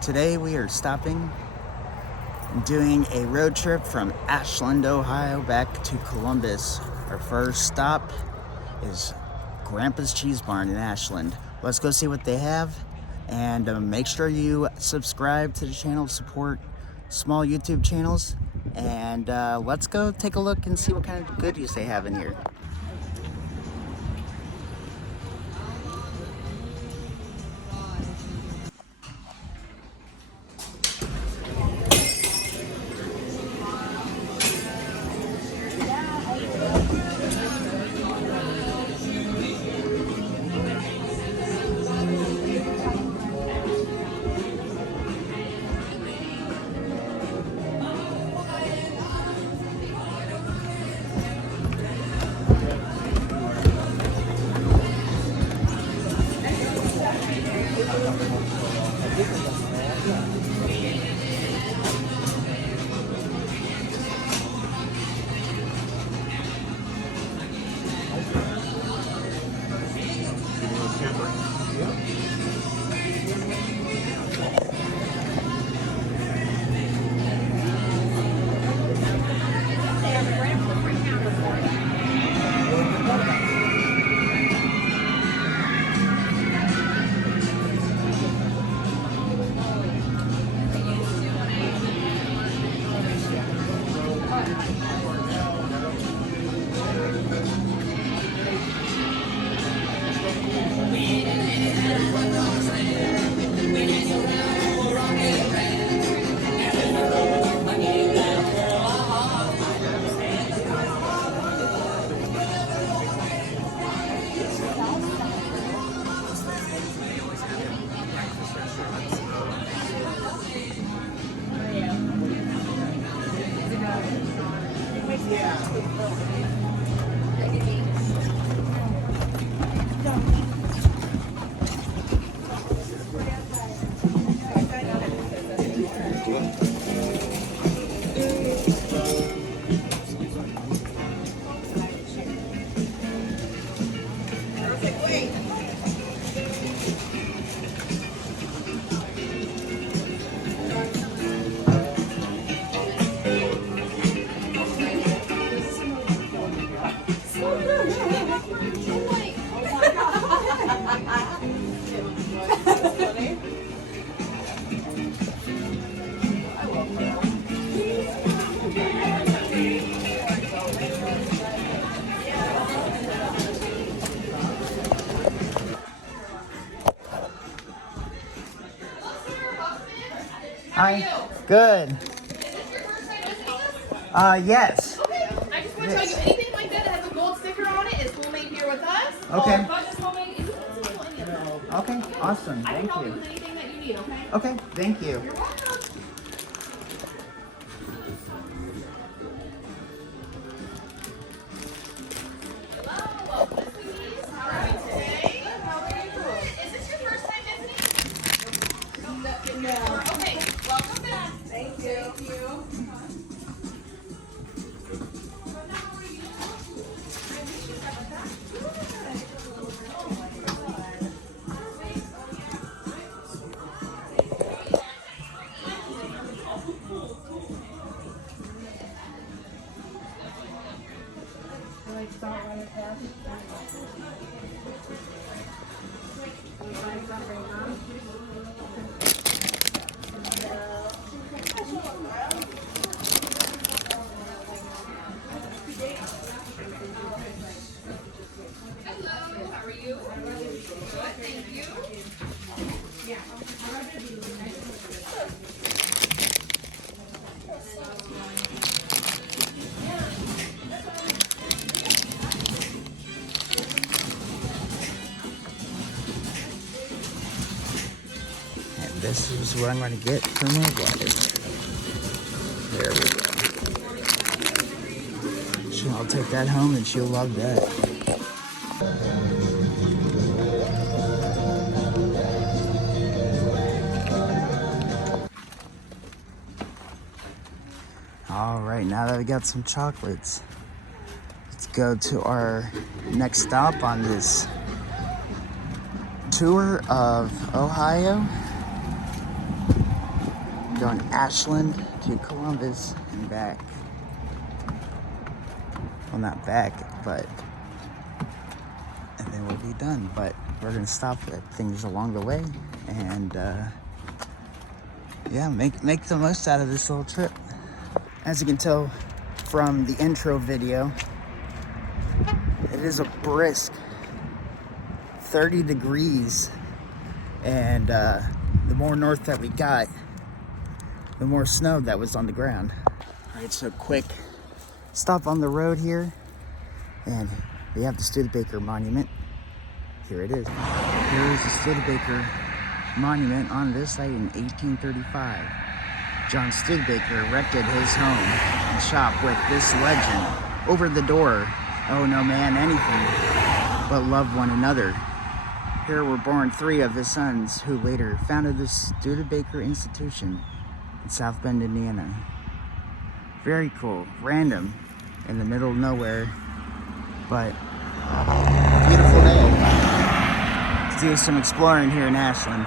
Today we are stopping and doing a road trip from Ashland, Ohio back to Columbus. Our first stop is Grandpa's Cheese Barn in Ashland. Let's go see what they have, and make sure you subscribe to the channel, support small YouTube channels, and let's go take a look and see what kind of goodies they have in here. Hi. Good. Is this your first time visiting us? Yes. Okay. I just want to tell you, anything like that that has a gold sticker on it is homemade here with us. Okay. Or not just homemade, it doesn't steal any of them. Okay, awesome. I can Thank help you you. with anything that you need, okay? Okay, thank you. You're welcome. Hello, welcome to Sweeties. How are you today? How are you? Is this your first time visiting? No. Okay, welcome back. Thank you. Thank you. Hello, how are you? Good, thank you. And this is what I'm going to get for my wife. There we go. I'll take that home and she'll love that. All right, now that we got some chocolates, let's go to our next stop on this tour of Ohio. Going Ashland to Columbus and back. Well, not back, but and then we'll be done. But we're gonna stop at things along the way and yeah, make the most out of this little trip. As you can tell from the intro video, it is a brisk 30 degrees, and the more north that we got, the more snow that was on the ground. All right, so quick stop on the road here, and we have the Studebaker monument. Here it is. Here is the Studebaker monument on this site in 1835. John Studebaker erected his home and shop with this legend over the door: "Owe no man anything, but love one another." Here were born 3 of his sons, who later founded the Studebaker Institution in South Bend, Indiana. Very cool. Random, in the middle of nowhere, but a beautiful day. Let's do some exploring here in Ashland.